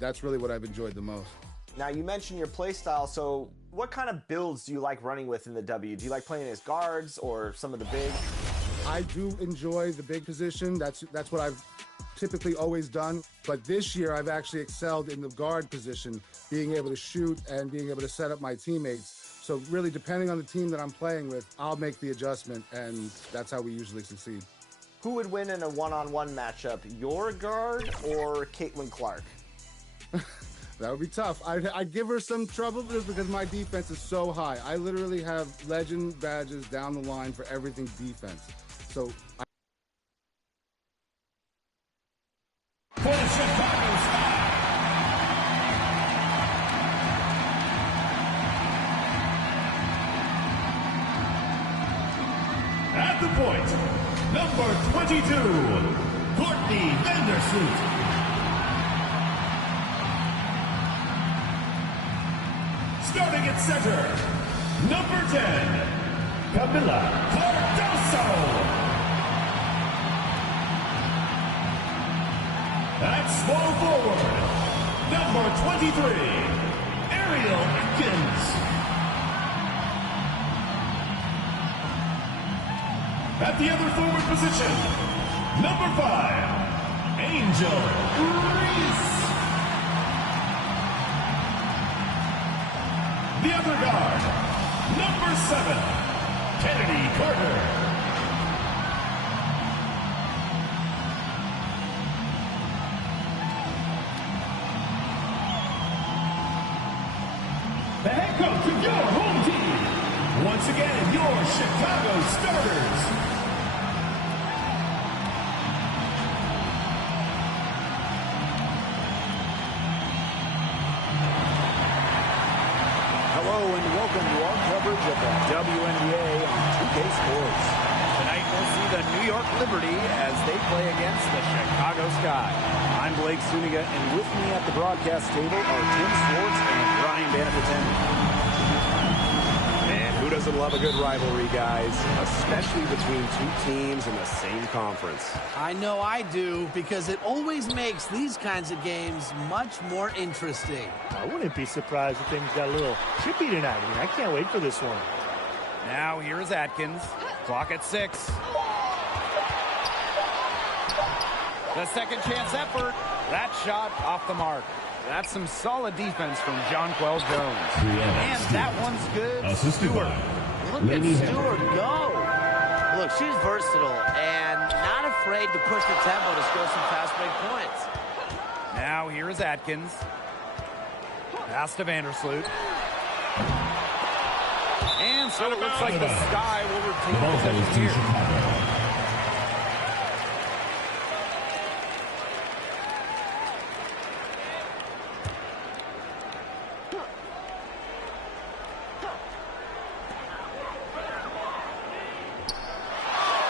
that's really what I've enjoyed the most. Now, you mentioned your play style, so what kind of builds do you like running with in the W? Do you like playing as guards or some of the big? I do enjoy the big position. That's what I've typically always done. But this year, I've actually excelled in the guard position, being able to shoot and being able to set up my teammates. So really, depending on the team that I'm playing with, I'll make the adjustment, and that's how we usually succeed. Who would win in a one-on-one matchup, your guard or Caitlin Clark? That would be tough. I'd give her some trouble just because my defense is so high. I literally have legend badges down the line for everything defense. So for the Chicago Sky. At the point, number 22, Courtney Vandersloot. Starting at center, number 10, Camila Cardoso. At small forward, number 23, Ariel Atkins. At the other forward position, number 5, Angel Reese. The other guard, number 7, Kennedy Carter. The head coach of your home team. Once again, your Chicago starters. Hello and welcome to our coverage of the WNBA on 2K Sports. Tonight we'll see the New York Liberty as they play against the Chicago Sky. I'm Blake Zuniga, and with me at the broadcast table are Tim Swartz and Brian Banafitani. And who doesn't love a good rivalry, guys? Especially between two teams in the same conference. I know I do, because it always makes these kinds of games much more interesting. I wouldn't be surprised if things got a little chippy tonight. I mean, I can't wait for this one. Now here's Atkins. Clock at 6. The second chance effort. That shot off the mark. That's some solid defense from Jonquel Jones. And that one's good. Stewart. Look at Stewart go. Look, she's versatile and not afraid to push the tempo to score some fast break points. Now here is Atkins. Pass to Vandersloot. And so it looks like the Sky will retain possession here.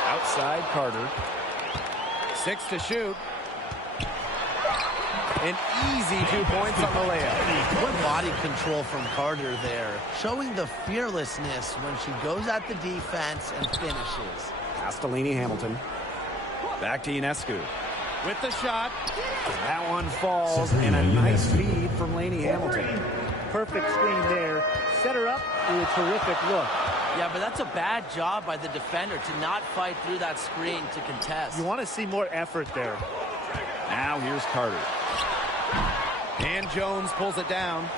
Outside Carter. 6 to shoot. An easy 2 points on the layup. Good body control from Carter there, showing the fearlessness when she goes at the defense and finishes. Pass to Lainey Hamilton. Back to Ionescu. With the shot. That one falls, and a nice feed from Lainey Hamilton. Perfect screen there. Set her up with a terrific look. Yeah, but that's a bad job by the defender to not fight through that screen to contest. You want to see more effort there. Now here's Carter. And Jones pulls it down.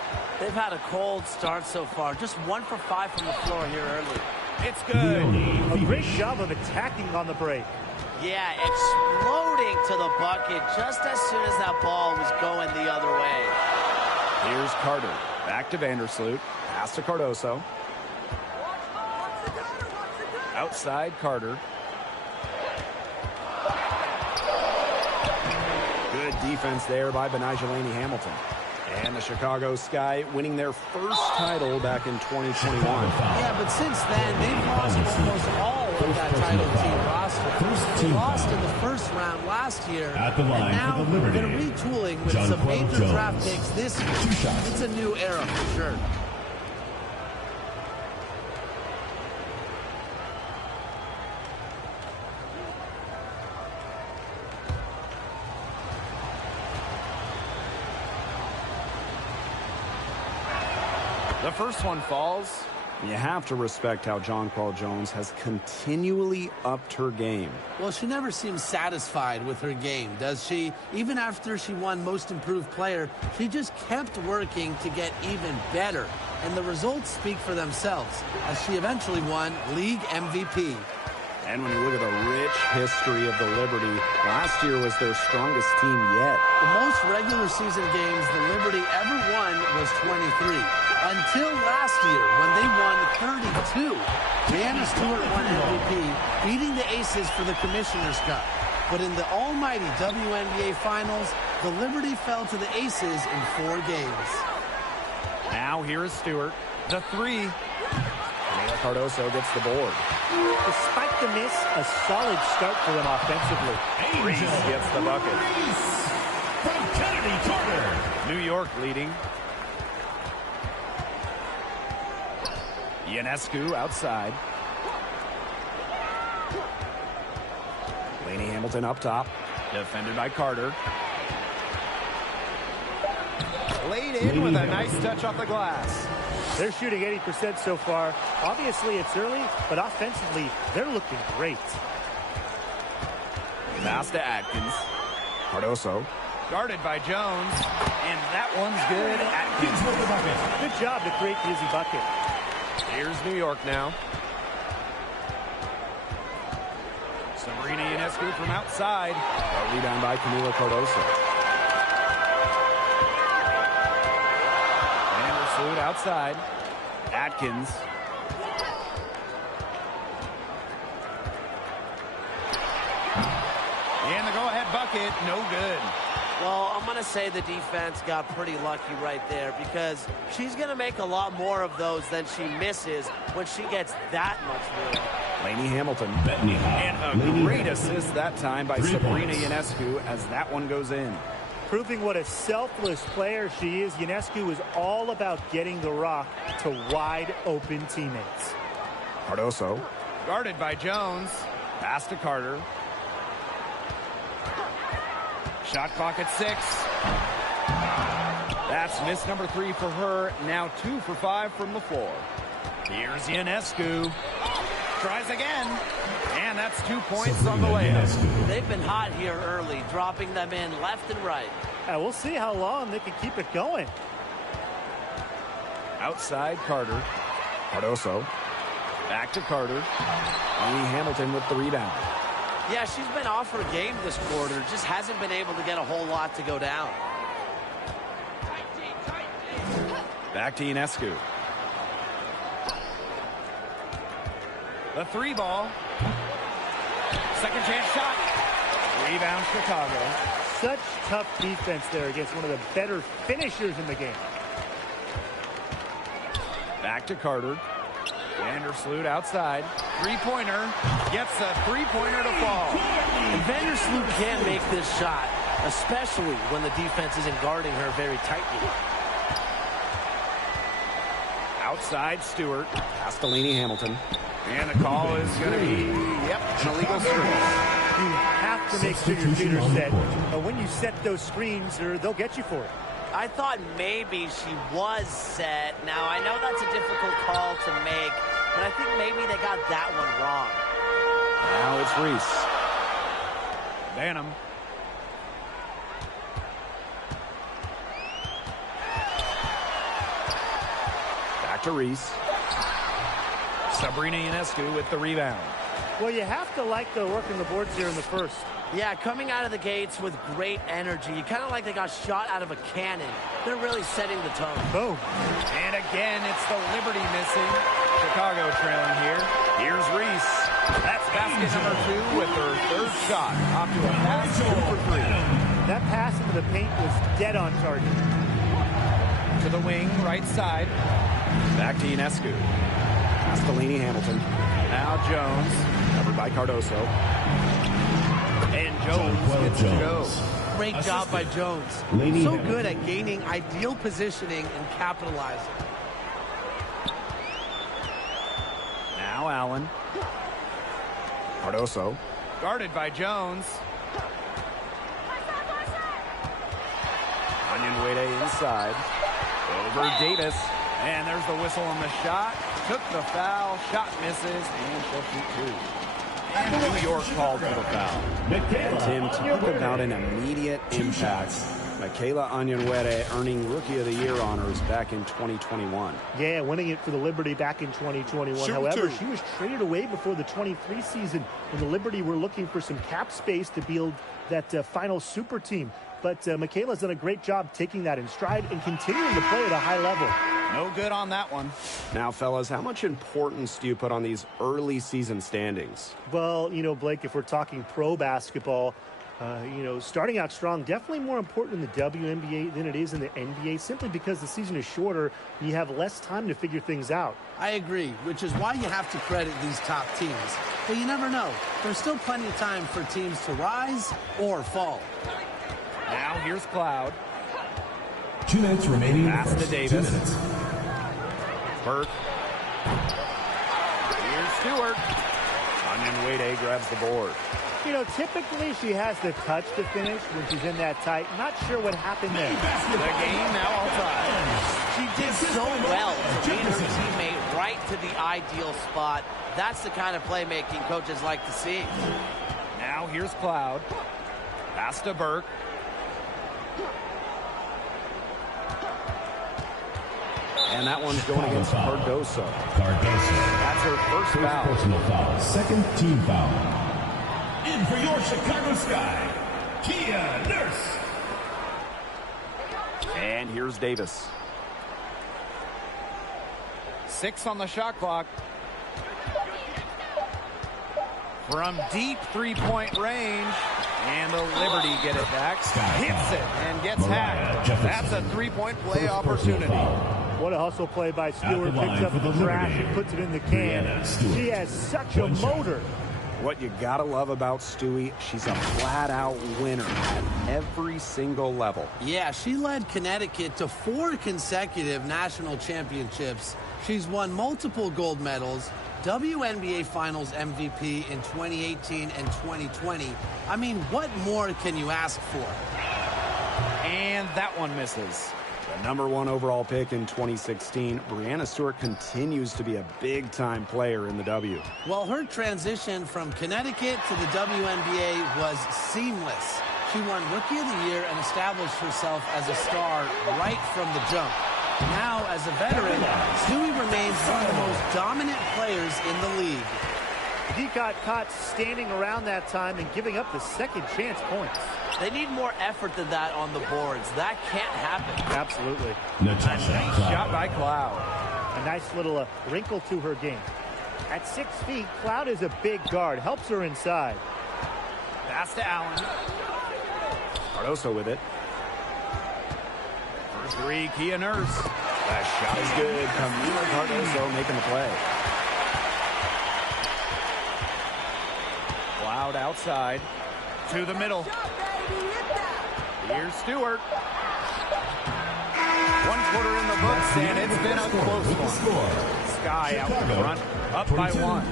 They've had a cold start so far. Just 1 for 5 from the floor here early. It's good. A great job of attacking on the break. Yeah, exploding to the bucket just as soon as that ball was going the other way. Here's Carter. Back to Vandersloot. Pass to Cardoso. Outside Carter. Good defense there by Benijah Lainey Hamilton. And the Chicago Sky winning their first title back in 2021. Yeah, but since then, they've lost almost all of that title team roster. They lost in the first round last year, At the line and now for the Liberty, they're retooling with some major draft picks this year. It's a new era for sure. The first one falls. You have to respect how Jonquil Jones has continually upped her game. Well, she never seems satisfied with her game, does she? Even after she won Most Improved Player, she just kept working to get even better. And the results speak for themselves, as she eventually won League MVP. And when you look at the rich history of the Liberty, last year was their strongest team yet. The most regular season games the Liberty ever won was 23. Until last year, when they won 32. Brianna Stewart won MVP, beating the Aces for the Commissioner's Cup. But in the almighty WNBA Finals, the Liberty fell to the Aces in 4 games. Now here is Stewart. The 3. Camila Cardoso gets the board. Despite the miss, a solid start for them offensively. Reese gets the bucket. Reese from Kennedy Carter. New York leading. Ionescu outside. Lainey Hamilton up top. Defended by Carter. Laid in with a nice touch off the glass. They're shooting 80% so far. Obviously, it's early, but offensively, they're looking great. Pass to Atkins. Cardoso. Guarded by Jones. And that one's good. Atkins with the bucket. Good job to create the easy bucket. Here's New York now. Sabrina Ionescu from outside. A rebound by Camila Cardoso. Vandersloot outside. Atkins. And the go-ahead bucket, no good. Well, I'm going to say the defense got pretty lucky right there because she's going to make a lot more of those than she misses when she gets that much room. Lainey Hamilton. And a great assist that time by Sabrina Ionescu as that one goes in. Proving what a selfless player she is, Ionescu is all about getting the rock to wide open teammates. Cardoso. Guarded by Jones. Pass to Carter. Shot clock at 6. That's miss number 3 for her. Now 2 for 5 from the floor. Here's Ionescu. Tries again. And that's 2 points on the layup. They've been hot here early, dropping them in left and right. We'll see how long they can keep it going. Outside Carter. Cardoso. Back to Carter. Lainey Hamilton with the rebound. Yeah, she's been off her game this quarter. Just hasn't been able to get a whole lot to go down. Back to Ionescu. The 3 ball. Second chance shot. Rebound Chicago. Such tough defense there against one of the better finishers in the game. Back to Carter. Vandersloot outside. 3-pointer. Gets a 3-pointer to fall. And Vandersloot can't make this shot, especially when the defense isn't guarding her very tightly. Outside Stewart. Pass to Lainey Hamilton. And the call is going to be, an illegal screen. You have to make sure your shooter's set. But when you set those screens, they'll get you for it. I thought maybe she was set. Now, I know that's a difficult call to make, but I think maybe they got that one wrong. Now it's Reese. Banham. Back to Reese. Sabrina Ionescu with the rebound. Well, you have to like the work in the boards here in the first. Yeah, coming out of the gates with great energy. Kind of like they got shot out of a cannon. They're really setting the tone. Boom. And again, it's the Liberty missing. Chicago trailing here. Here's Reese. That's basket number 2 with her 3rd shot. Off to a pass, 2 for 3. That pass into the paint was dead on target. To the wing, right side. Back to Ionescu. Pass to Lainey Hamilton. Now Jones, covered by Cardoso. And Jones gets to go. Great job by Jones. So good at gaining ideal positioning and capitalizing. Now Allen. Cardoso. Guarded by Jones. Wnba inside. Over Davis. And there's the whistle on the shot. Took the foul. Shot misses. And she'll shoot two. And New York called for the foul. Michaela. Tim, talk about an immediate impact. Michaela Wnba earning Rookie of the Year honors back in 2021. Yeah, winning it for the Liberty back in 2021. However, she was traded away before the 23 season when the Liberty were looking for some cap space to build that final super team. But Michaela's done a great job taking that in stride and continuing to play at a high level. No good on that one. Now, fellas, how much importance do you put on these early season standings? Well, you know, Blake, if we're talking pro basketball, you know, starting out strong, definitely more important in the WNBA than it is in the NBA, simply because the season is shorter and you have less time to figure things out. I agree, which is why you have to credit these top teams. But you never know. There's still plenty of time for teams to rise or fall. Now here's Cloud. 2 minutes remaining. Pass to Davis. 2 minutes. Burke. Here's Stewart. Wnba grabs the board. You know, typically she has the touch to finish when she's in that tight. Not sure what happened there. The game now all tied. She did so well to lead her teammate right to the ideal spot. That's the kind of playmaking coaches like to see. Now here's Cloud. Pass to Burke. And that one's going against Cardoso. That's her first foul. Personal foul. Second team foul. In for your Chicago Sky, Kia Nurse. And here's Davis. 6 on the shot clock. From deep three-point range. And the Liberty get it back. Hits it and gets hacked. That's a three-point play opportunity. What a hustle play by Stewart. Picks up the trash and puts it in the can. She has such a motor. What you gotta love about Stewie, she's a flat-out winner at every single level. Yeah, she led Connecticut to 4 consecutive national championships. She's won multiple gold medals, WNBA Finals MVP in 2018 and 2020. I mean, what more can you ask for? And that one misses. The #1 overall pick in 2016, Breanna Stewart continues to be a big-time player in the W. Well, her transition from Connecticut to the WNBA was seamless. She won Rookie of the Year and established herself as a star right from the jump. Now, as a veteran, Stewie remains one of the most dominant players in the league. He got caught standing around that time and giving up the second chance points. They need more effort than that on the boards. That can't happen. Absolutely. Natasha Nice shot by Cloud. A nice little wrinkle to her game. At 6 feet, Cloud is a big guard. Helps her inside. Pass to Allen. Cardoso with it. For 3, Kia Nurse. That shot is good. Camila Cardoso making the play. Cloud outside. To the middle. Here's Stewart. 1/4 in the books, and it's been a close one. Sky out in front, up by 1.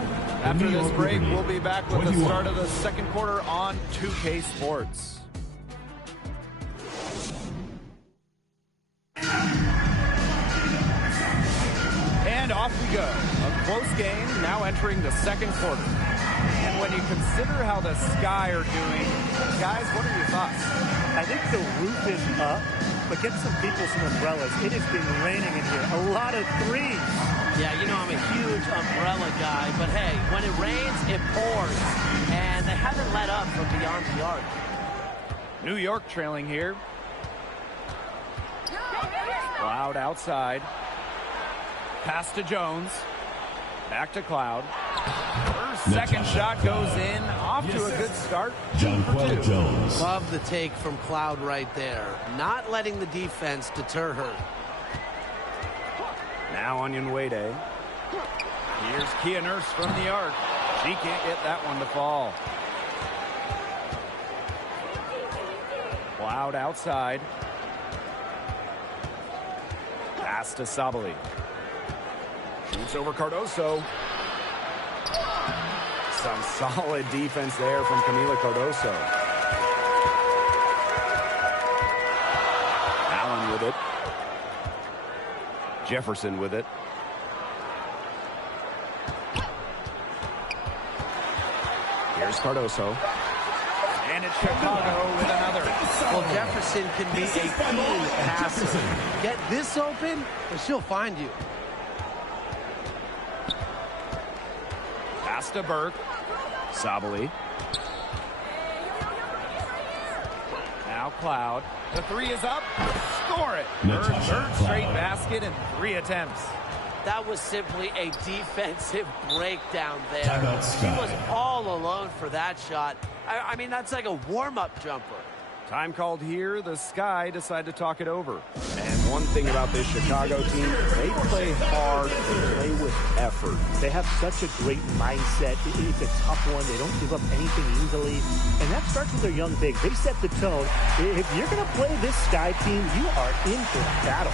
After this break, we'll be back with the start of the second quarter on 2K Sports. And off we go. A close game, now entering the second quarter. And when you consider how the Sky are doing, guys, what are your thoughts? I think the roof is up, but get some people some umbrellas. It has been raining in here. A lot of threes. Yeah, you know I'm a huge umbrella guy, but hey, when it rains, it pours. And they haven't let up from beyond the arc. New York trailing here. Cloud outside. Pass to Jones. Back to Cloud. Her second shot goes in. Off to a good start. Jonquel Jones. Love the take from Cloud right there. Not letting the defense deter her. Now on Wnba. Here's Kia Nurse from the arc. She can't get that one to fall. Cloud outside. Pass to Sabali. Shoots over Cardoso. Some solid defense there from Camila Cardoso. Allen with it. Jefferson with it. Here's Cardoso. And it's Chicago with another. Well, Jefferson can be a keen passer. Get this open, and she'll find you. Pass to Burke. Sabali. Now Cloud. The three is up. Score it. Third straight basket in 3 attempts. That was simply a defensive breakdown there. She was all alone for that shot. I mean, that's like a warm-up jumper. Time called here. The Sky decide to talk it over. And one thing about this Chicago team, they play hard and play with effort. They have such a great mindset. It's a tough one. They don't give up anything easily. And that starts with their young bigs. They set the tone. If you're going to play this Sky team, you are in for battle.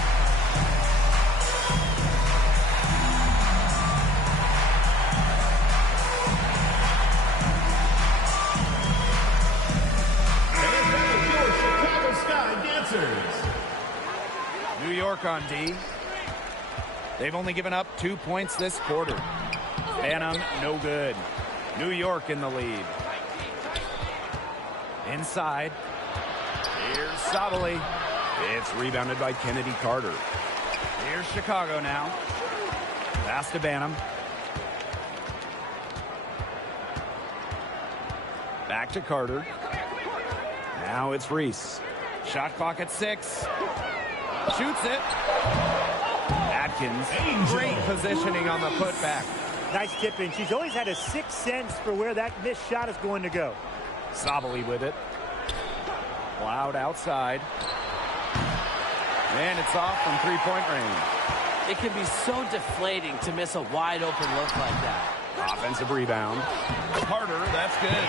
New York on D. They've only given up 2 points this quarter. Banham, no good. New York in the lead. Inside. Here's Sabali. It's rebounded by Kennedy Carter. Here's Chicago now. Pass to Banham. Back to Carter. Now it's Reese. Shot clock at 6. Shoots it. Atkins, great positioning on the putback. Nice tip in. She's always had a sixth sense for where that missed shot is going to go. Sabali with it. Cloud outside. And it's off from three-point range. It can be so deflating to miss a wide-open look like that. Offensive rebound. Carter, that's good.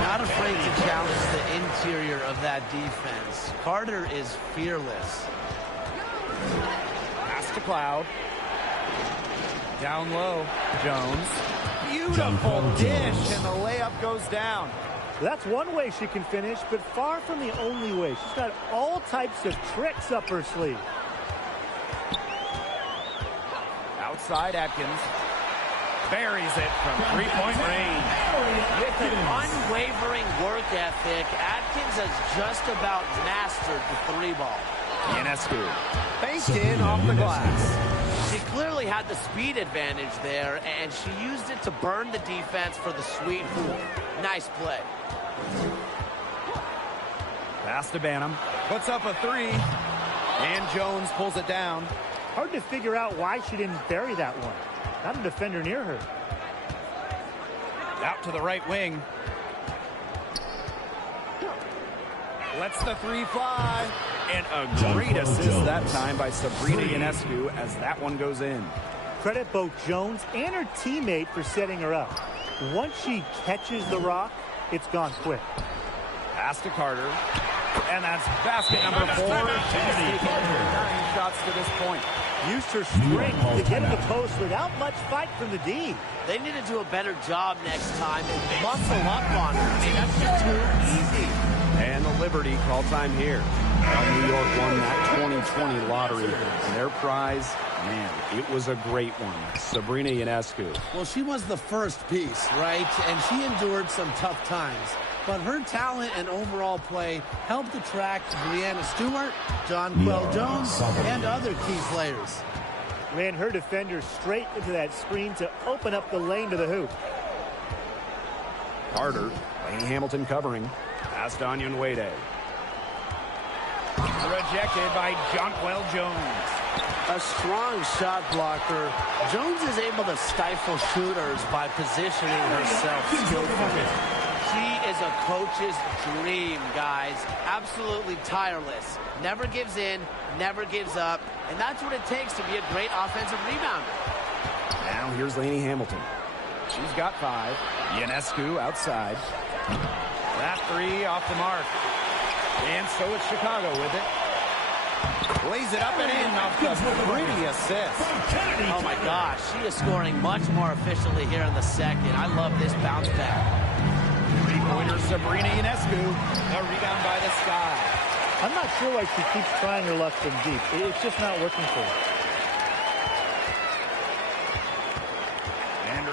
Not afraid to challenge the interior of that defense. Carter is fearless. Pass to Cloud. Down low. Jones. Beautiful dish, and the layup goes down. That's one way she can finish, but far from the only way. She's got all types of tricks up her sleeve. Outside Atkins. Buries it from three-point range. With an unwavering work ethic, Atkins has just about mastered the three ball. Ionescu faked in off the glass. She clearly had the speed advantage there, and she used it to burn the defense for the sweet hoop. Nice play. Pass to Banham. Puts up a three. And Jones pulls it down. Hard to figure out why she didn't bury that one. Not a defender near her. Out to the right wing. Lets the three fly. And a great assist that time by Sabrina Ionescu as that one goes in. Credit both Jones and her teammate for setting her up. Once she catches the rock, it's gone quick. Pass to Carter. And that's basket number 4. She's taken 9 shots to this point. Used her strength to get in the post without much fight from the D. They need to do a better job next time and muscle up on her. I mean, that's just too easy. And the Liberty call time here. Well, New York won that 2020 lottery. And their prize, man, it was a great one. Sabrina Ionescu. Well, she was the first piece, right? And she endured some tough times. But her talent and overall play helped attract Brianna Stewart, Jonquel Jones, and other key players. Ran her defender straight into that screen to open up the lane to the hoop. Carter, Lainey Hamilton covering. Pass to Wnba. Rejected by Jonquel Jones. A strong shot blocker. Jones is able to stifle shooters by positioning herself skillfully. She is a coach's dream, guys. Absolutely tireless. Never gives in, never gives up. And that's what it takes to be a great offensive rebounder. Now here's Lainey Hamilton. She's got 5. Ionescu outside. That three off the mark. And so it's Chicago with it. Lays it up and in off the pretty assist. Oh my gosh, she is scoring much more efficiently here in the second. I love this bounce back. Three-pointer Sabrina Ionescu. A rebound by the Sky. I'm not sure why she keeps trying her luck from deep. It's just not working for her.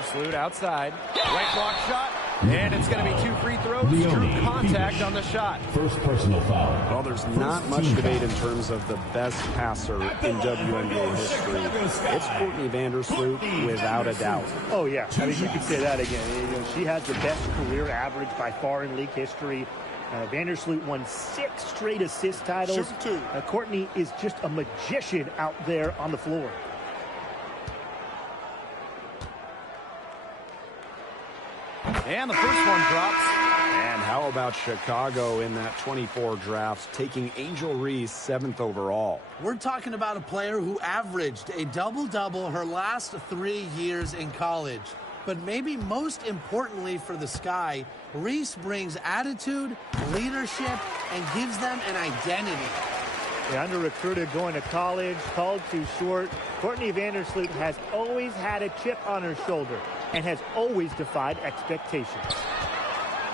Vandersloot outside. Right block shot. And it's going to be 2 free throws. True contact on the shot. First personal foul. Well, there's not much debate in terms of the best passer in WNBA history. It's Courtney Vandersloot without a doubt. Oh, yeah. I mean, you could say that again. You know, she has the best career average by far in league history. Vandersloot won 6 straight assist titles. Courtney is just a magician out there on the floor. And the first one drops. And how about Chicago in that 24 draft, taking Angel Reese 7th overall? We're talking about a player who averaged a double-double her last 3 years in college. But maybe most importantly for the Sky, Reese brings attitude, leadership, and gives them an identity. The under-recruited going to college, called too short. Courtney Vandersloot has always had a chip on her shoulder and has always defied expectations.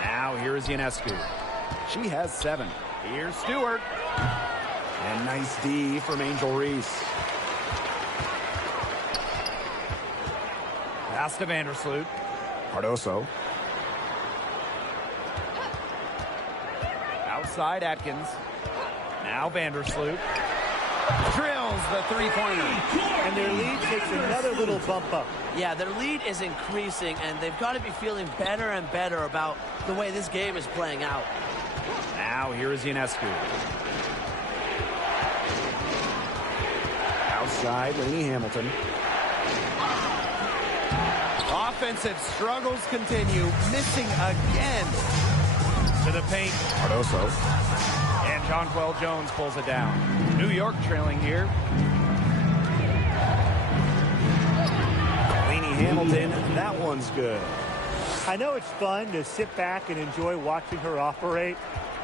Now here is Ionescu. She has 7. Here's Stewart. And nice D from Angel Reese. Pass to Vandersloot. Cardoso. Outside Atkins. Now Vandersloot. Drills the three-pointer. And their lead takes another little bump up. Yeah, their lead is increasing, and they've got to be feeling better and better about the way this game is playing out. Now here is Ionescu. Outside, Lainey Hamilton. Offensive struggles continue. Missing again. To the paint. Cardoso. And Jonquel Jones pulls it down. New York trailing here. Lainey Hamilton, that one's good. I know it's fun to sit back and enjoy watching her operate.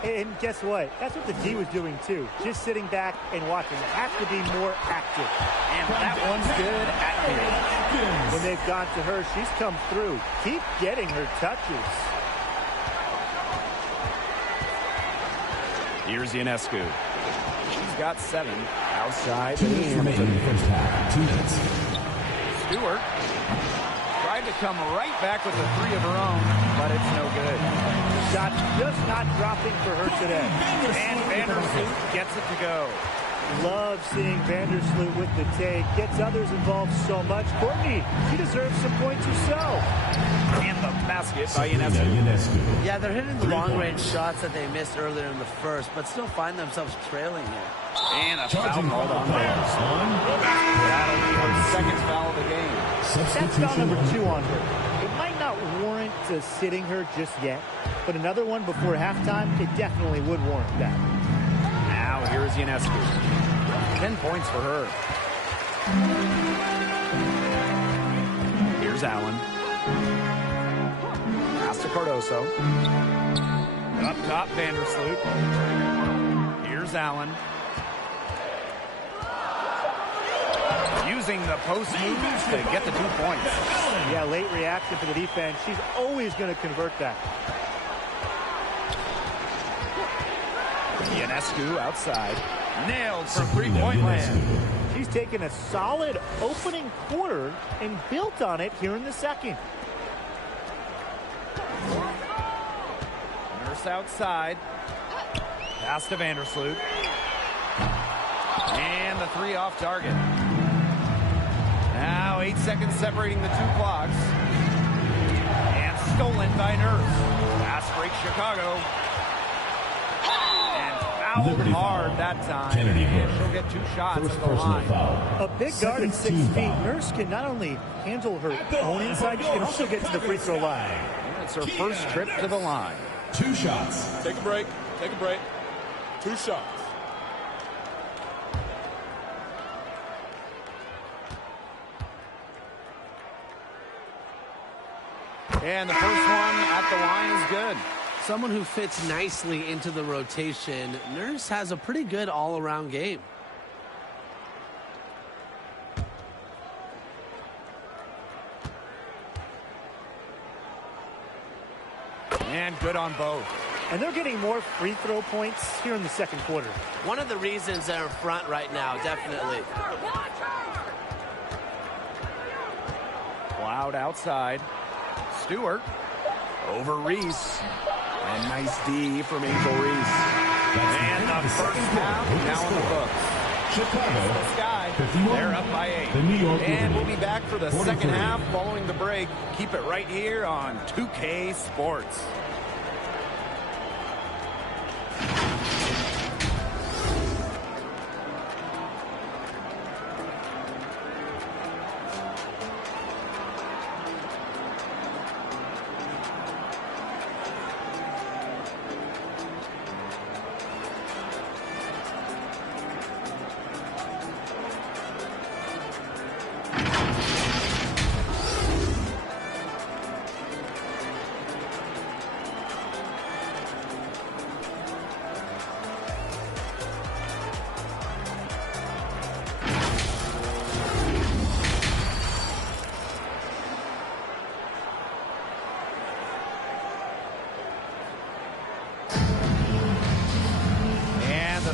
And guess what? That's what the D was doing too. Just sitting back and watching. Have to be more active. And that one's good at him. When they've gone to her, she's come through. Keep getting her touches. Here's Ionescu. She's got 7. Outside. 2 minutes remaining in the first half. 2 minutes. Stewart tried to come right back with a 3 of her own, but it's no good. Shot just not dropping for her today. And Vandersloot gets it to go. Love seeing Vandersloot with the take. Gets others involved so much. Courtney, she deserves some points herself. And the basket by Ionescu. Yeah, they're hitting the long-range shots that they missed earlier in the first, but still find themselves trailing here. And a foul called on Vandersloot. That'll be her second foul of the game. That's foul number 2 on her. It might not warrant sitting her just yet, but another one before halftime, it definitely would warrant that. Now here's Ionescu. 10 points for her. Here's Allen. Pass to Cardoso. Up top, Vandersloot. Here's Allen. Using the post moves to get the 2 points. Yeah, late reaction for the defense. She's always going to convert that. Ionescu outside. Nailed from three-point land. She's taken a solid opening quarter and built on it here in the second. Nurse outside. Pass to Vandersloot. And the 3 off target. Now 8 seconds separating the 2 clocks. And stolen by Nurse. Pass break Chicago. Fouled hard that time. And she'll get 2 shots at the line. A big guard at 6 feet. Nurse can not only handle her own inside, she can also get to the free throw line. And it's her first trip to the line. 2 shots. Take a break. Take a break. 2 shots. And the first one at the line is good. Someone who fits nicely into the rotation. Nurse has a pretty good all-around game. And good on both. And they're getting more free throw points here in the second quarter. One of the reasons they're in front right now, definitely. Allowed outside. Stewart over Reese. And nice D from Angel Reese. And the first half now in the books. Chicago, The Sky, 51. they're up by 8. The New York And we'll Liberty, be back for the 43. second half following the break. Keep it right here on 2K Sports.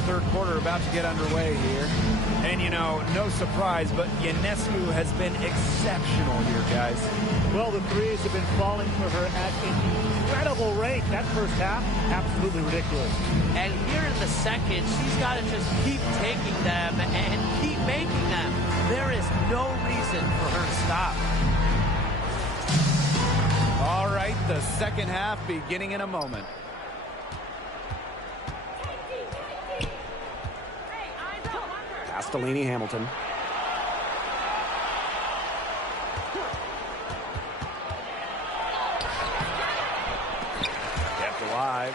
Third quarter about to get underway here. And, you know, no surprise, but Ionescu has been exceptional here, guys. Well, the threes have been falling for her at an incredible rate. That first half, absolutely ridiculous. And here in the second, she's got to just keep taking them and keep making them. There is no reason for her to stop. All right, the second half beginning in a moment. Castellini Hamilton. Kept alive.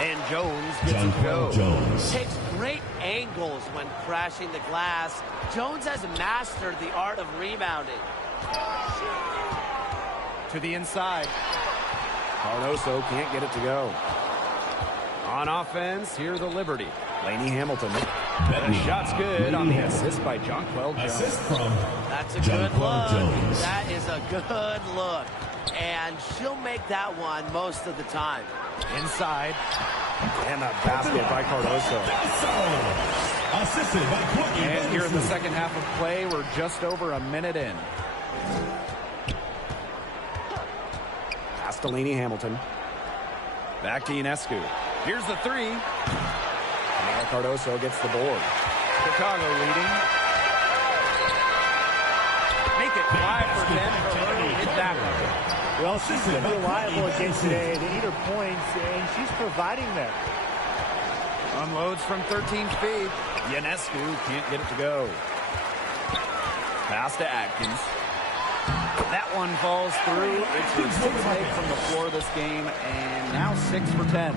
And Jones gets it to go. Jones. Takes great angles when crashing the glass. Jones has mastered the art of rebounding. To the inside. Cardoso can't get it to go. On offense, here the Liberty. Laney Hamilton. The shot's good on the assist by Jonquel Jones. Assist from That's a good Jonquel look. Jones. That is a good look. And she'll make that one most of the time. Inside. And a basket by Cardoso. Assisted by Courtney. And here in the second half of play, we're just over a minute in. Castellini Hamilton. Back to Ionescu. Here's the three. Now Cardoso gets the board. Chicago leading. Make it 5 for 10 for her to hit that one. Well, she's been reliable again today. They need her points, and she's providing them. Unloads from 13 feet. Ionescu can't get it to go. Pass to Atkins. That one falls through. It's her 6th take from the floor this game, and now 6 for 10.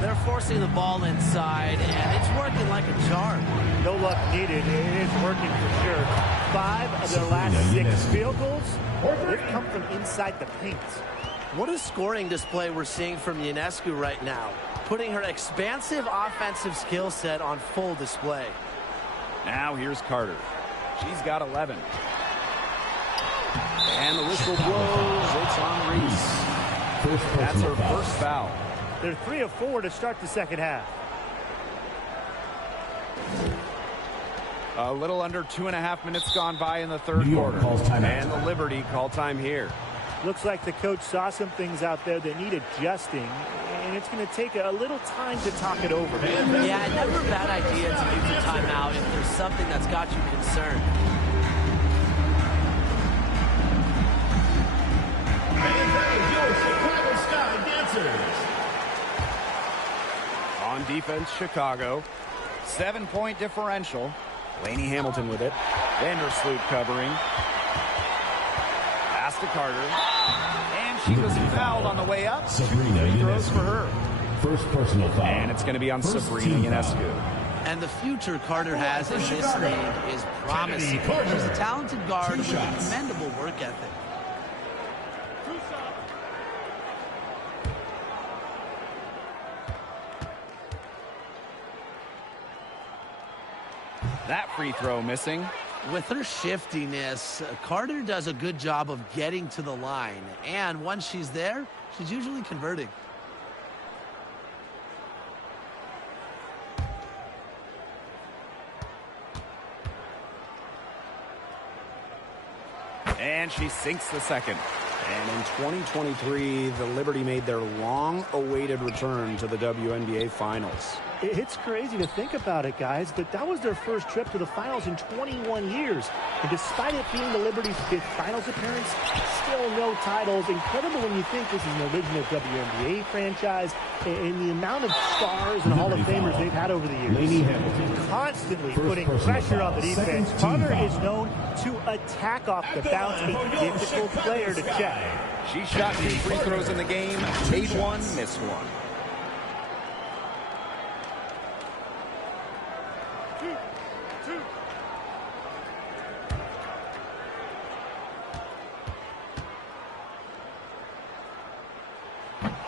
They're forcing the ball inside, and it's working like a charm. No luck needed. It is working for sure. 5 of their last 6 field goals, they've come from inside the paint. What a scoring display we're seeing from Ionescu right now, putting her expansive offensive skill set on full display. Now here's Carter. She's got 11. And the whistle blows. It's on Reese. That's her first foul. They're 3 of 4 to start the second half. A little under 2.5 minutes gone by in the third New York quarter. calls timeout. And the Liberty call time here. Looks like the coach saw some things out there that need adjusting, and it's going to take a little time to talk it over. Yeah, never a bad idea to use a timeout if there's something that's got you concerned. And that is your Chicago Sky Dancers. On defense, Chicago. 7-point differential. Laney Hamilton with it. Vandersloot covering. Pass to Carter. And she was fouled on the way up. Sabrina Free throws Ionescu. for her. First personal foul. And it's going to be on First Sabrina team foul. Ionescu. And the future Carter has in this league is promising. Carter. She's a talented guard Two with a shots. commendable work ethic. That free throw missing. With her shiftiness, Carter does a good job of getting to the line. And once she's there, she's usually converting. And she sinks the second. And in 2023, the Liberty made their long-awaited return to the WNBA Finals. It's crazy to think about it, guys, but that was their first trip to the finals in 21 years. And despite it being the Liberty's 5th finals appearance, still no titles. Incredible when you think this is an original WNBA franchise and the amount of stars and Hall of Famers they've had over the years. Constantly putting pressure on the defense. Hunter is known to attack off the bounce, a difficult player to check. She shot 2 free throws in the game, made one, missed one.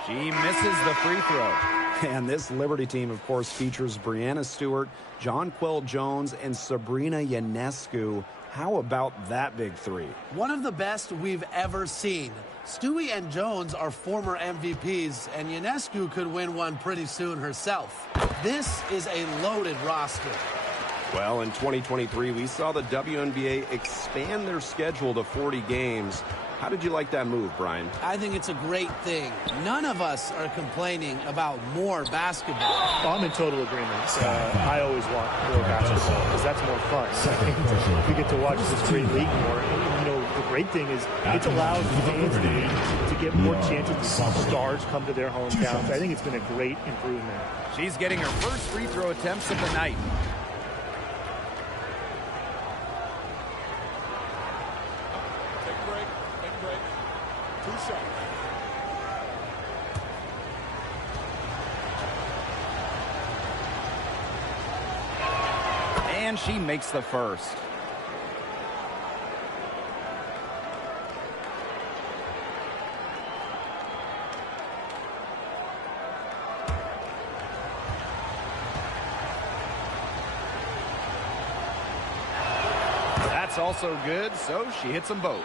She misses the free throw. And this Liberty team, of course, features Brianna Stewart, Jonquel Jones, and Sabrina Ionescu. How about that big three? One of the best we've ever seen. Stewie and Jones are former MVPs, and Ionescu could win one pretty soon herself. This is a loaded roster. Well, in 2023, we saw the WNBA expand their schedule to 40 games. How did you like that move, Brian? I think it's a great thing. None of us are complaining about more basketball. I'm in total agreement. I always want more basketball because that's more fun. We get to watch this great league more. And, you know, the great thing is it allows fans to get more chances to see stars come to their hometowns. I think it's been a great improvement. She's getting her first free throw attempts of the night. And she makes the first. That's also good, so she hits them both.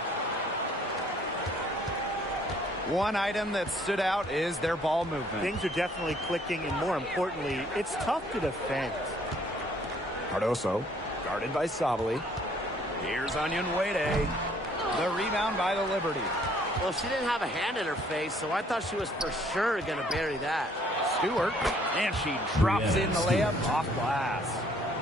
One item that stood out is their ball movement. Things are definitely clicking, and more importantly, it's tough to defend. Cardoso, guarded by Sabali. Here's Wnba. The rebound by the Liberty. Well, she didn't have a hand in her face, so I thought she was for sure going to bury that. Stewart, and she drops in the layup off glass.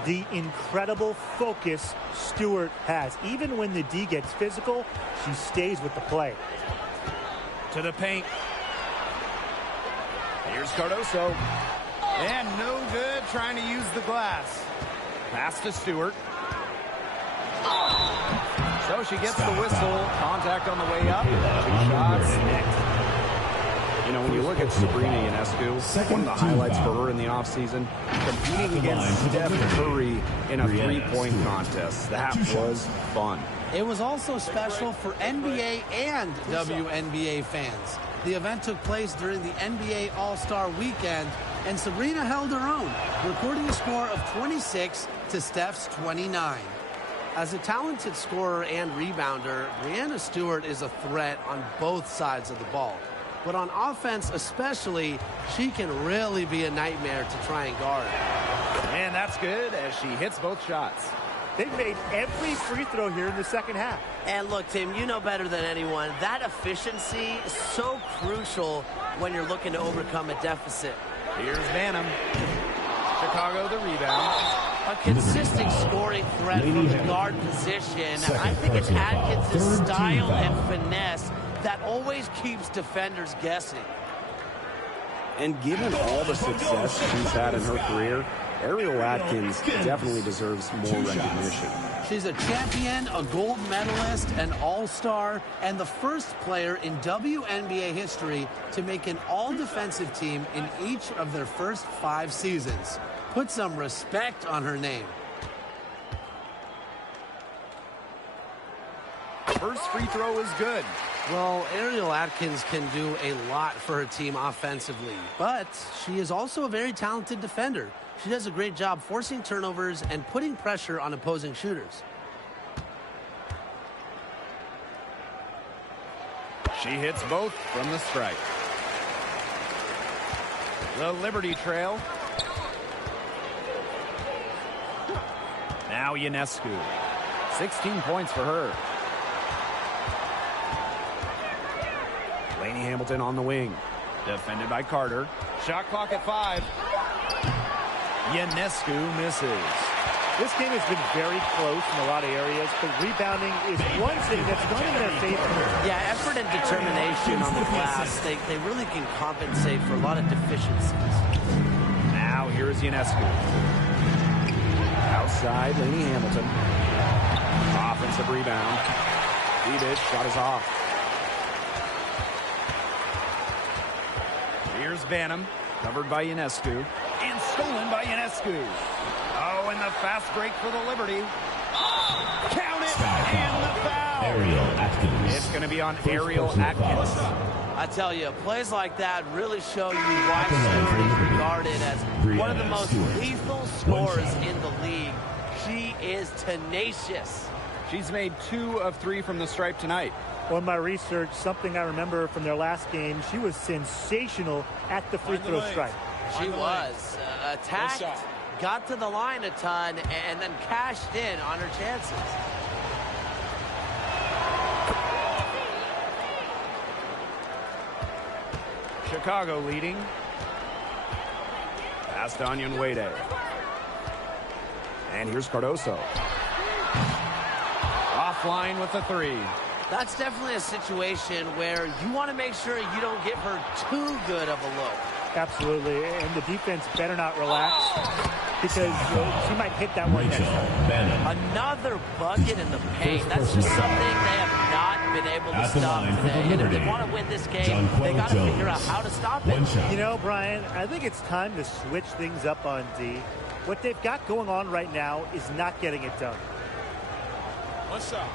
The incredible focus Stewart has. Even when the D gets physical, she stays with the play. To the paint. Here's Cardoso. And no good trying to use the glass. Pass to Stewart. So she gets the whistle. Contact on the way up. 2 shots. You know, when you look at Sabrina Ionescu, one of the highlights for her in the offseason, competing against Steph Curry in a 3-point contest. That was fun. It was also special for NBA and WNBA fans. The event took place during the NBA All-Star Weekend, and Sabrina held her own, recording a score of 26 to Steph's 29. As a talented scorer and rebounder, Brianna Stewart is a threat on both sides of the ball. But on offense especially, she can really be a nightmare to try and guard. And that's good as she hits both shots. They've made every free throw here in the second half. And look, Tim, you know better than anyone, that efficiency is so crucial when you're looking to overcome a deficit. Here's Vanham. Chicago the rebound. A consistent scoring threat from the guard position. I think it's Atkins' style and finesse that always keeps defenders guessing. And given all the success she's had in her career, Ariel Atkins definitely deserves more recognition. She's a champion, a gold medalist, an all-star, and the first player in WNBA history to make an all-defensive team in each of their first 5 seasons. Put some respect on her name. First free throw is good. Well, Ariel Atkins can do a lot for her team offensively, but she is also a very talented defender. She does a great job forcing turnovers and putting pressure on opposing shooters. She hits both from the strike. The Liberty trail. Now Ionescu. 16 points for her. Hamilton on the wing. Defended by Carter. Shot clock at 5. Ionescu misses. This game has been very close in a lot of areas, but rebounding is one thing that's gone in their favor. Yeah, effort and determination on the glass. They really can compensate for a lot of deficiencies. Now here's Ionescu. Outside, Laney Hamilton. Offensive rebound. Beat shot is off. Here's Banham, covered by Ionescu. And stolen by Ionescu. Oh, and the fast break for the Liberty. Count it, and the foul. Ariel Atkins. It's going to be on Ariel Atkins. I tell you, plays like that really show you why Stewart is regarded as one of the most lethal scorers in the league. She is tenacious. She's made 2 of 3 from the stripe tonight. On my research, something I remember from their last game, she was sensational at the free throw stripe. She was. Attacked, got to the line a ton, and then cashed in on her chances. Chicago leading. Pass to Wnba. And here's Cardoso. Offline with the 3. That's definitely a situation where you want to make sure you don't give her too good of a look. Absolutely, and the defense better not relax because she might hit that one next time. Another bucket in the paint. That's just something they have not been able to stop today. And if they want to win this game, they got to figure out how to stop it. You know, Brian, I think it's time to switch things up on D. What they've got going on right now is not getting it done. One shot.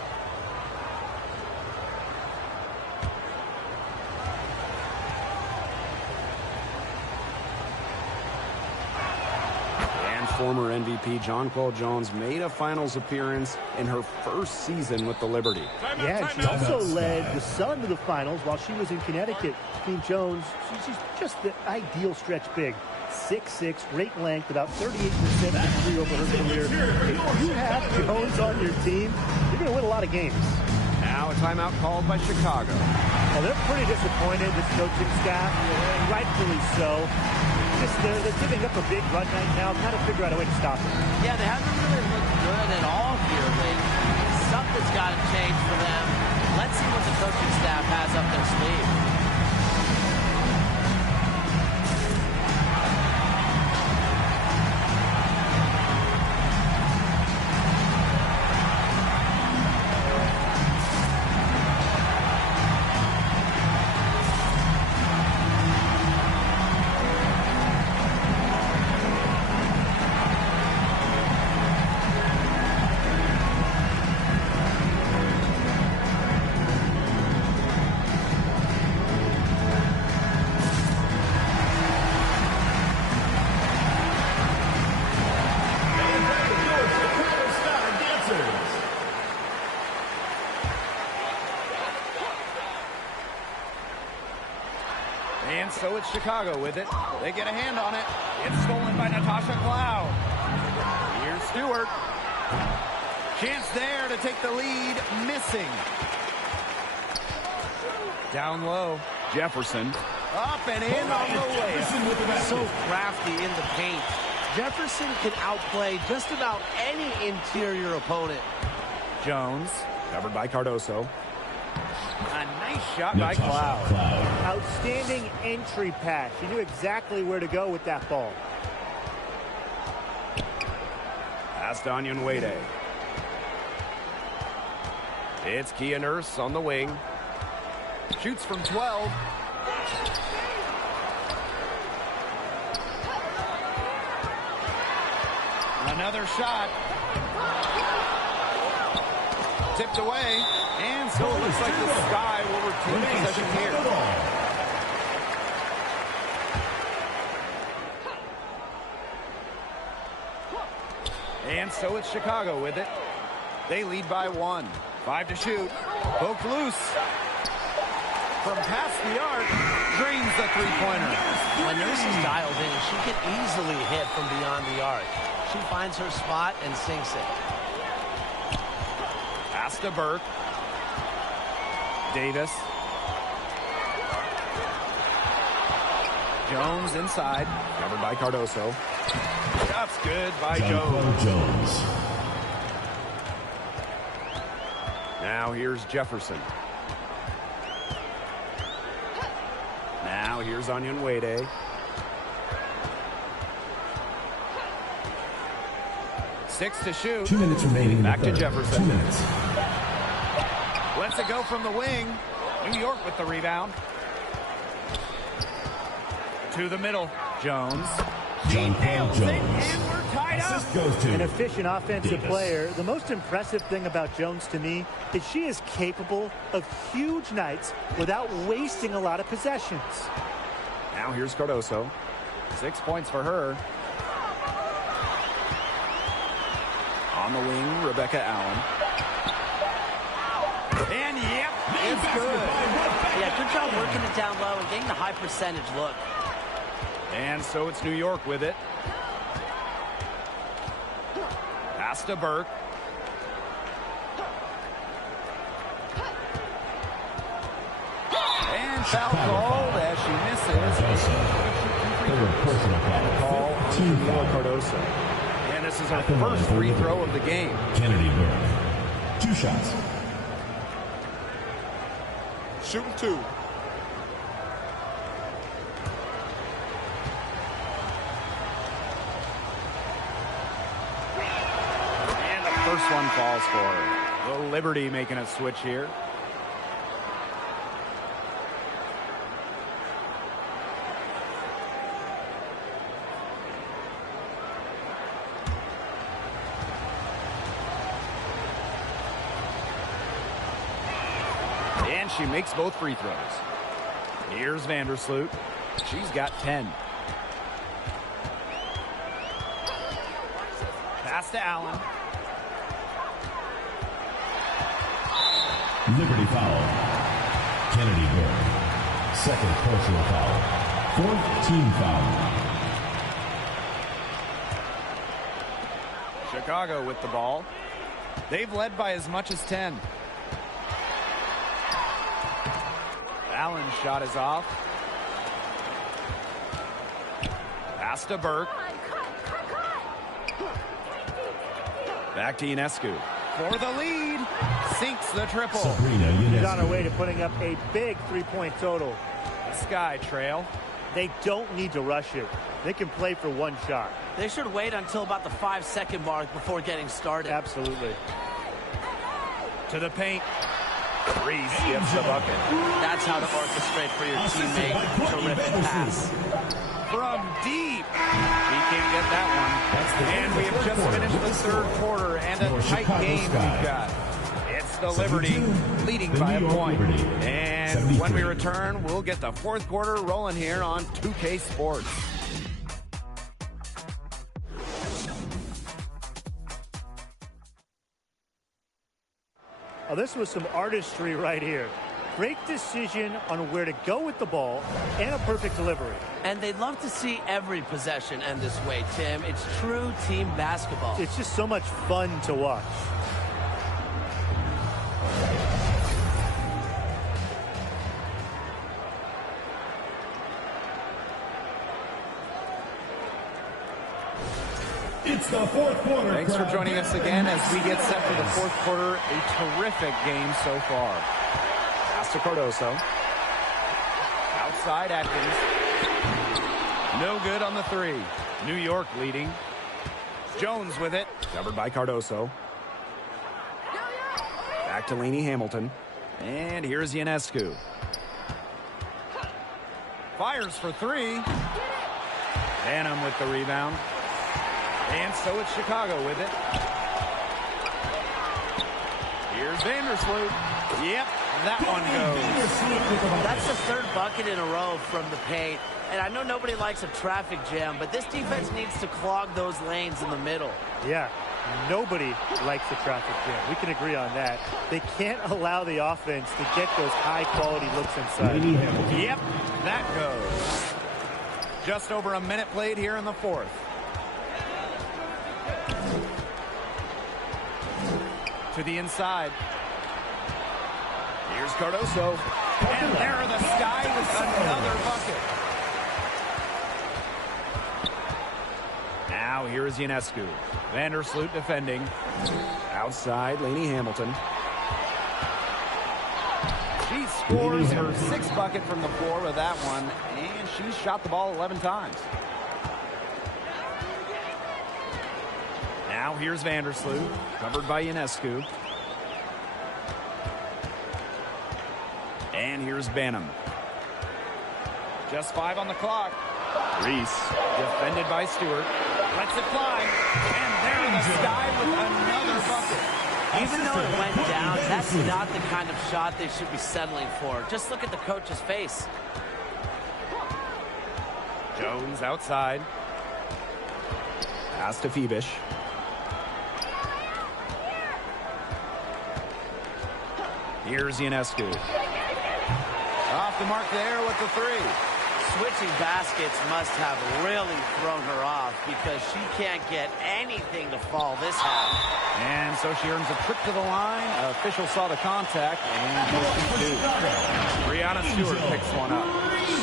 Former MVP Jonquel Jones made a finals appearance in her first season with the Liberty. Yeah, and she also led the Sun to the finals while she was in Connecticut. Team Jones, she's just the ideal stretch big. 6'6", great length, about 38% victory over her career. If you have Jones on your team, you're going to win a lot of games. Now a timeout called by Chicago. Well, they're pretty disappointed, this coaching staff, and rightfully so. They're giving up a big run right now. Got to figure out a way to stop it. Yeah, they haven't really looked good at all here lately. Something's got to change for them. Let's see what the coaching staff has up their sleeve. And so it's Chicago with it. They get a hand on it. It's stolen by Natasha Cloud. Here's Stewart. Chance there to take the lead. Missing. Down low. Jefferson. Up and in on the way. So crafty in the paint. Jefferson can outplay just about any interior opponent. Jones. Covered by Cardoso. A nice shot by Cloud. Outstanding entry pass. She knew exactly where to go with that ball. Pass to Wnba. It's Kia Nurse on the wing. Shoots from 12. Another shot. Tipped away. And so it looks like the Sky will retain possession here. And so it's Chicago with it. They lead by 1. 5 to shoot. Poked loose. From past the arc, drains the three-pointer. When Nurse is dialed in, she can easily hit from beyond the arc. She finds her spot and sinks it. Pass to Burke. Davis. Jones inside, covered by Cardoso. That's good by Jones. Now here's Jefferson. Now here's Wnba. 6 to shoot. 2 minutes remaining. Back to Jefferson. 2 minutes. Lets it go from the wing. New York with the rebound. To the middle. Jones. He nails it, and we're tied up. Goes to an efficient offensive Davis. player. The most impressive thing about Jones to me is she is capable of huge nights without wasting a lot of possessions. Now here's Cardoso. 6 points for her. On the wing, Rebecca Allen. And yep, it's good. Yeah, good job working it down low and getting the high percentage look. And so it's New York with it. Pass to Burke. And foul called as she misses. Call on Camila Cardoso. And this is her first free throw of the game. Kennedy Burke. 2 shots. Shooting 2. And the first one falls for her. The Liberty making a switch here. And she makes both free throws. Here's Vandersloot. She's got 10. Pass to Allen. Liberty foul. Kennedy Burke. Second personal foul. 4th team foul. Chicago with the ball. They've led by as much as 10. Allen's shot is off. Pass to Burke. Back to Ionescu. For the lead. Sinks the triple. She's on her way to putting up a big three-point total. The Sky Trail. They don't need to rush it. They can play for one shot. They should wait until about the 5-second mark before getting started. Absolutely. To the paint. Reese gets the bucket. That's how to orchestrate for your teammate. Terrific pass. From deep. He can't get that one. And we have just finished the third quarter and a tight game we've got. It's the Liberty leading by a point. And when we return, we'll get the fourth quarter rolling here on 2K Sports. Oh, this was some artistry right here. Great decision on where to go with the ball and a perfect delivery. And they'd love to see every possession end this way, Tim. It's true team basketball. It's just so much fun to watch. It's the fourth quarter. Thanks for joining us again as we get set for the fourth quarter. A terrific game so far. Pass to Cardoso. Outside Atkins. No good on the three. New York leading. Jones with it. Covered by Cardoso. Back to Lainey Hamilton. And here's Ionescu. Fires for three. Banham with the rebound. And so it's Chicago with it. Here's Vandersloot. Yep, that one goes. That's the third bucket in a row from the paint. And I know nobody likes a traffic jam, but this defense needs to clog those lanes in the middle. Yeah, nobody likes the traffic jam. We can agree on that. They can't allow the offense to get those high-quality looks inside. Yep, that goes. Just over a minute played here in the fourth. To the inside. Here's Cardoso. And there are the Sky with another bucket. Now here is Ionescu. Vandersloot defending. Outside, Lainey Hamilton. She scores her 6th bucket from the floor with that one, and she's shot the ball 11 times. Now here's Vandersloot, covered by Ionescu. And here's Banham. Just 5 on the clock. Reese, defended by Stewart, lets it fly, and there in the sky with another bucket. Even though it went down, that's not the kind of shot they should be settling for. Just look at the coach's face. Jones outside. Pass to Phoebish. Here's Ionescu. Off the mark there with the 3. Switching baskets must have really thrown her off because she can't get anything to fall this half. And so she earns a trip to the line. Official saw the contact, and Brianna Stewart picks one up.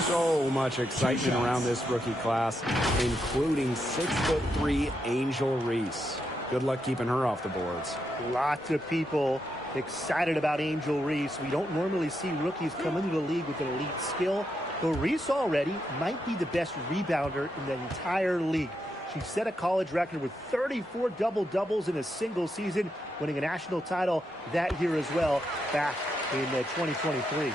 So much excitement around this rookie class, including 6'3" Angel Reese. Good luck keeping her off the boards. Lots of people excited about Angel Reese. We don't normally see rookies come into the league with an elite skill, but Reese already might be the best rebounder in the entire league. She set a college record with 34 double-doubles in a single season, winning a national title that year as well back in 2023.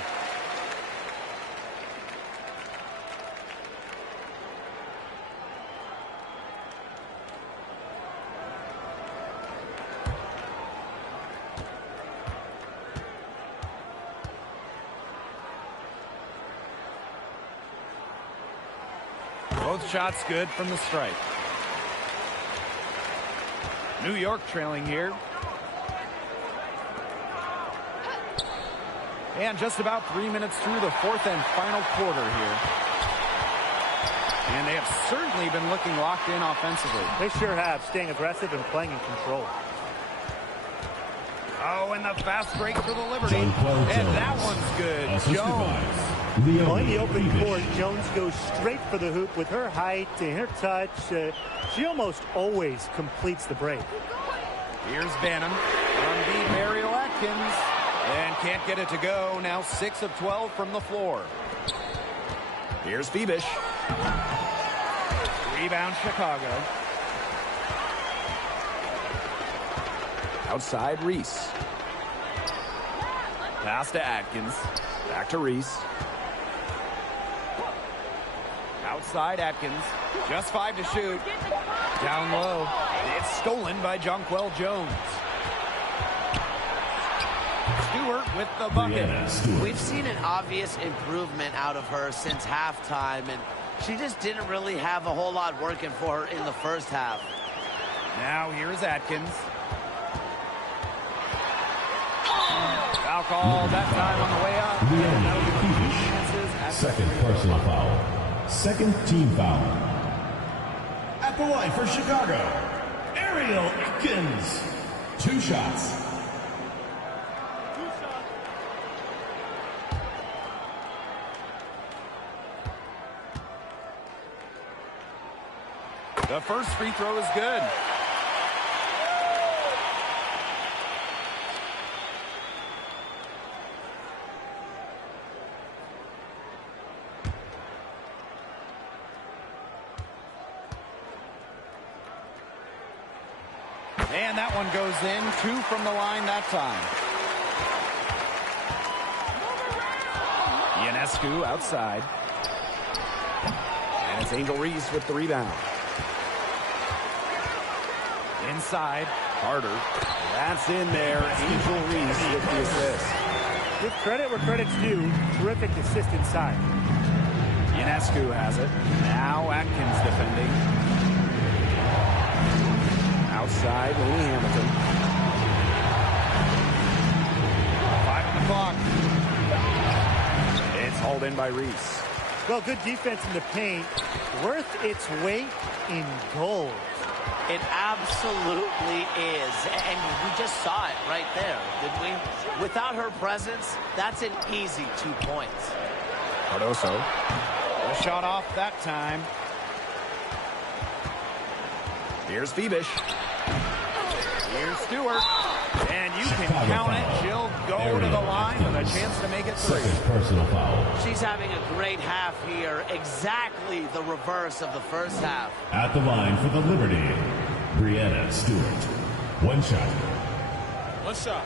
Both shots good from the stripe. New York trailing here. And just about 3 minutes through the 4th and final quarter here. And they have certainly been looking locked in offensively. They sure have, staying aggressive and playing in control. Oh, and the fast break for the Liberty. And that one's good. Jones. Well, in the open court, Jones goes straight for the hoop with her height and her touch. She almost always completes the break. Here's Banham from the Mariel Atkins. And can't get it to go. Now 6 of 12 from the floor. Here's Phoebish. Rebound Chicago. Outside Reese. Pass to Atkins. Back to Reese. Outside Atkins. Just 5 to shoot. Down low. It's stolen by Jonquel Jones. Stewart with the bucket. We've seen an obvious improvement out of her since halftime, and she just didn't really have a whole lot working for her in the first half. Now here's Atkins. Foul call that time on the way up. Second personal foul. Second team foul. At the line for Chicago, Ariel Atkins. 2 shots. The first free throw is good. And that one goes in. 2 from the line that time. Ionescu outside. And it's Angel Reese with the rebound. Inside, Carter. That's in there. Angel Reese with the assist. Give credit where credit's due. Terrific assist inside. Ionescu has it. Now Atkins defending. Outside, Lainey Hamilton. 5 on the clock. It's hauled in by Reese. Well, good defense in the paint. Worth its weight in gold. It absolutely is. And we just saw it right there, didn't we? Without her presence, that's an easy 2 points. Cardoso. A shot off that time. Here's Phoebish. Here's Stewart. And you can count it. She'll go to the line with a chance to make it 3. Second personal foul. She's having a great half here. Exactly the reverse of the first half. At the line for the Liberty, Brianna Stewart. 1 shot. 1 shot.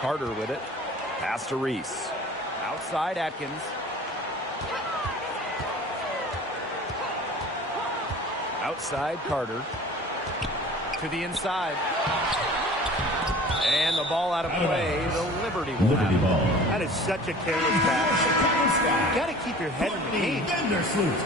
Carter with it. Pass to Reese. Outside Atkins. Outside Carter. To the inside. And the ball out of play. The Liberty will have it. Ball. That is such a careless pass. You got to keep your head in the game. Vandersloot.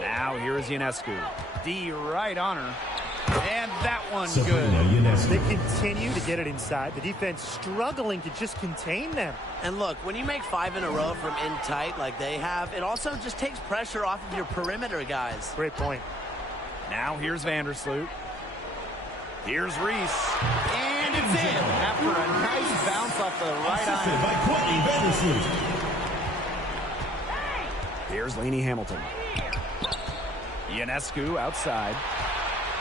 Now here's Ionescu. D right on her. And that one Sabrina good. Ionescu. They continue to get it inside. The defense struggling to just contain them. And look, when you make 5 in a row from in tight like they have, it also just takes pressure off of your perimeter guys. Great point. Now here's Vandersloot. Here's Reese. And it's in after a nice bounce off the right Assisted eye. by Courtney Vandersloot. Here's Lainey Hamilton. Ionescu outside.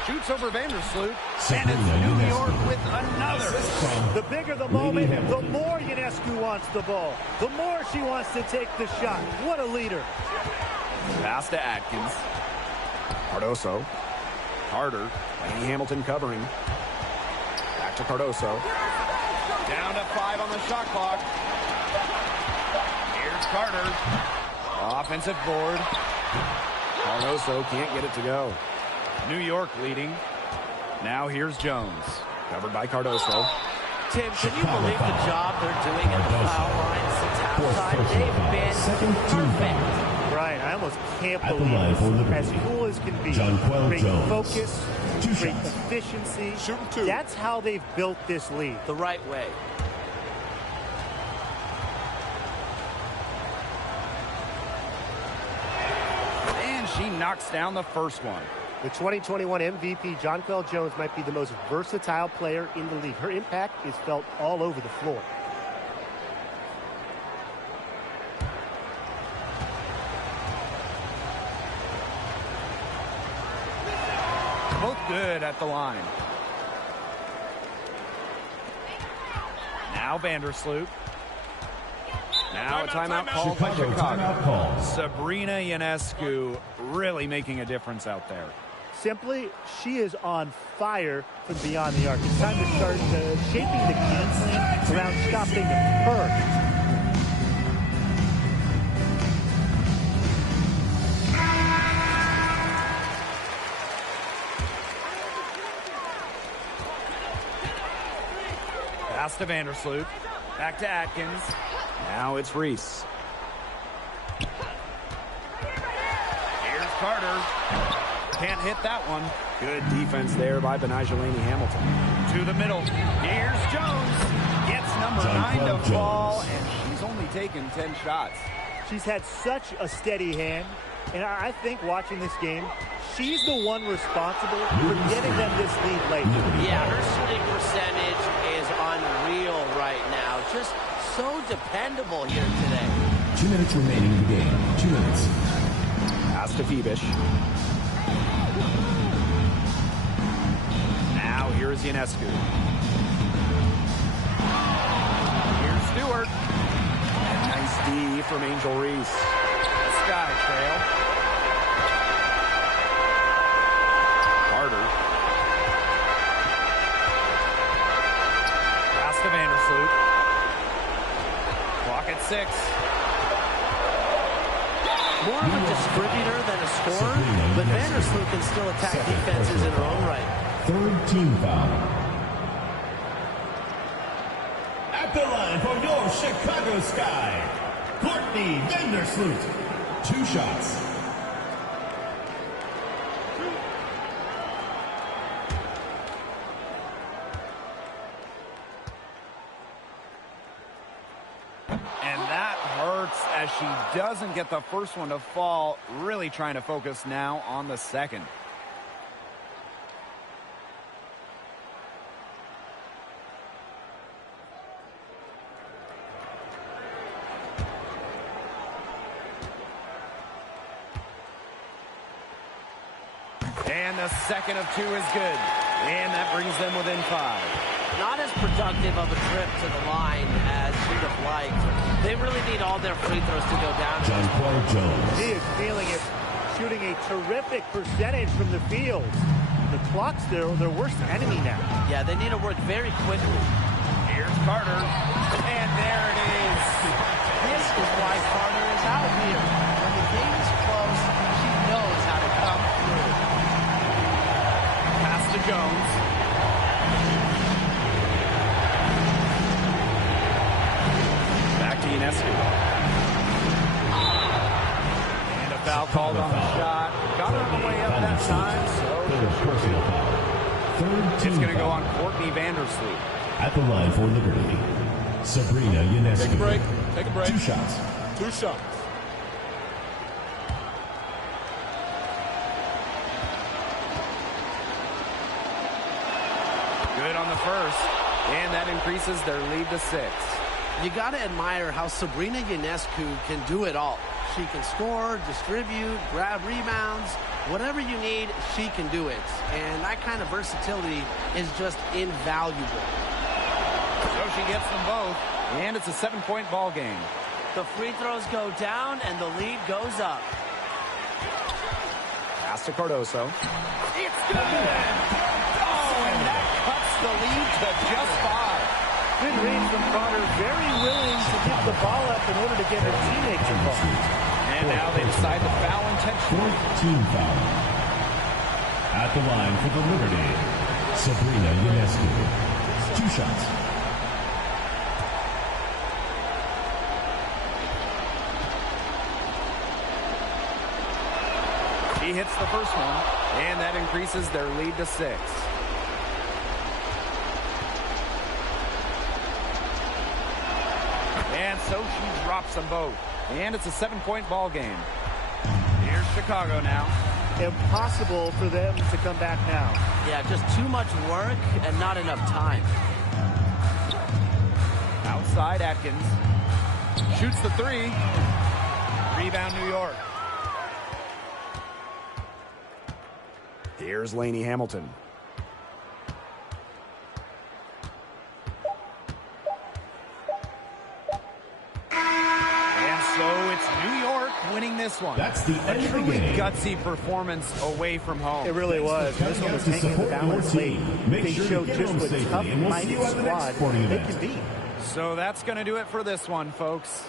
Shoots over Vandersloot. And it's New York with another. The bigger the moment, the more Ionescu wants the ball. The more she wants to take the shot. What a leader. Pass to Atkins. Cardoso. Carter. Lainey Hamilton covering. Back to Cardoso. Down to 5 on the shot clock. Here's Carter. Offensive board. Cardoso can't get it to go. New York leading. Now here's Jones. Covered by Cardoso. Tim, can you believe the job they're doing at the foul line since halftime? They've been perfect. Brian, I almost can't At the line for believe Liberty, as cool as can be. Jonquel Great Jones. focus, 2 great shots. efficiency. Shooting 2. That's how they've built this lead. The right way. And she knocks down the first one. The 2021 MVP, Jonquel Jones, might be the most versatile player in the league. Her impact is felt all over the floor. Both good at the line. Now Vandersloot. Now a timeout called by Chicago timeout call. Sabrina Ionescu really making a difference out there. Simply, she is on fire from beyond the arc. It's time to start shaping the game plan around stopping her. Pass to Vandersloot. Back to Atkins. Now it's Reese. Here's Carter. Can't hit that one. Good defense there by Benijah Lainey Hamilton. To the middle. Here's Jones. Gets number 9 to fall, and she's only taken 10 shots. She's had such a steady hand, and I think watching this game, she's the one responsible for getting them this lead late. Yeah, her shooting percentage is unreal right now. Just so dependable here today. 2 minutes remaining in the game. 2 minutes. Pass to Phoebish. Now here's Ionescu. Here's Stewart. And nice D from Angel Reese. Sky trail. Carter. Pass to Vandersloot. Clock at 6. More of a distributor than a scorer, but Vandersloot can still attack defenses in her own right. 3rd team foul. At the line for your Chicago Sky, Courtney Vandersloot. 2 shots. And that hurts as she doesn't get the first one to fall. Really trying to focus now on the second. And the second of 2 is good. And that brings them within 5. Not as productive of a trip to the line as she'd have liked. They really need all their free throws to go down. John Paul Jones. He is feeling it, shooting a terrific percentage from the field. The clock's their worst enemy now. Yeah, they need to work very quickly. Here's Carter. And there it is. This is why Carter is out here. When the game is close, she knows how to come through. Pass to Jones. Back to Ionescu. And a foul called on the shot. Got it on the way up that time, so it's going to go on Courtney Vandersloot. At the line for Liberty, Sabrina Ionescu. Take a break. Take a break. 2 shots. 2 shots. Good on the first, and that increases their lead to 6. You got to admire how Sabrina Ionescu can do it all. She can score, distribute, grab rebounds. Whatever you need, she can do it. And that kind of versatility is just invaluable. So she gets them both, and it's a 7-point ball game. The free throws go down, and the lead goes up. Pass to Cardoso. It's good! Oh, and that cuts the lead to just 5. Good read from Carter, very willing to give the ball up in order to get her teammates involved. And now they decide to foul intentionally. 14 foul. At the line for the Liberty, Sabrina Ionescu. 2 shots. He hits the first one, and that increases their lead to 6. And so she drops them both. And it's a 7-point ball game. Here's Chicago now. Impossible for them to come back now. Yeah, just too much work and not enough time. Outside Atkins. Shoots the 3. Rebound New York. Here's Lainey Hamilton. And so it's New York winning this one. That's the end of the Truly game. gutsy performance away from home. It really was. This one was hanging the balance late. They showed just what tough-minded squad they can be. So that's going to do it for this one, folks.